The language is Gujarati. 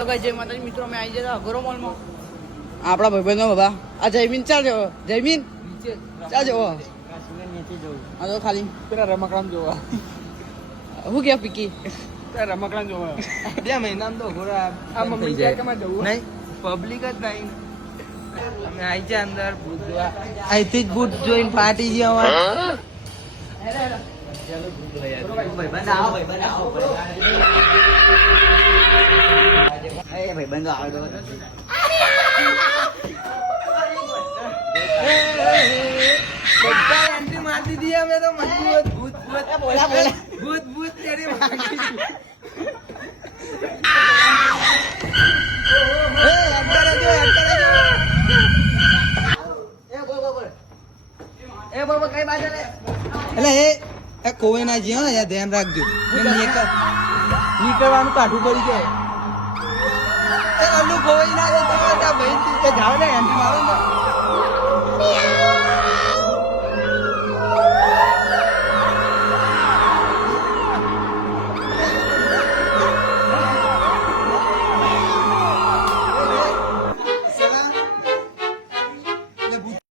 જય માતાજી મિત્રો, અમે આવી જતા અઘરો મોલમાં આપણા ભાઈબંધો બાબા. આ જયમીન ચાલ જવો, જયમીન ચાલ જવો. હા તો ખાલી પેલા રમકડામ જોવા હું કે પીકી પેલા રમકડામ જોવા 2 મહિનામાં તો ઘોડા આ મમ્મી ક્યાં કેમાં જવું નહીં પબ્લિક જ નહીં. અમે આવી છે અંદર ભૂત જોવા. અહીંથી જ ભૂત જોઈને ફાટી ગયા અમારે. બધા એન્ટ્રી મારી દીધી અમે તો મજબૂત ભૂત ભૂત ભૂત તેરી મારી એટલે કોઈ ના જી હા ધ્યાન રાખજો. નીકળવાનું કાઠું પડી જાય. ખોવાઈ ના જાય ભાઈ જાવ ને એન્ટ્રી મારો ને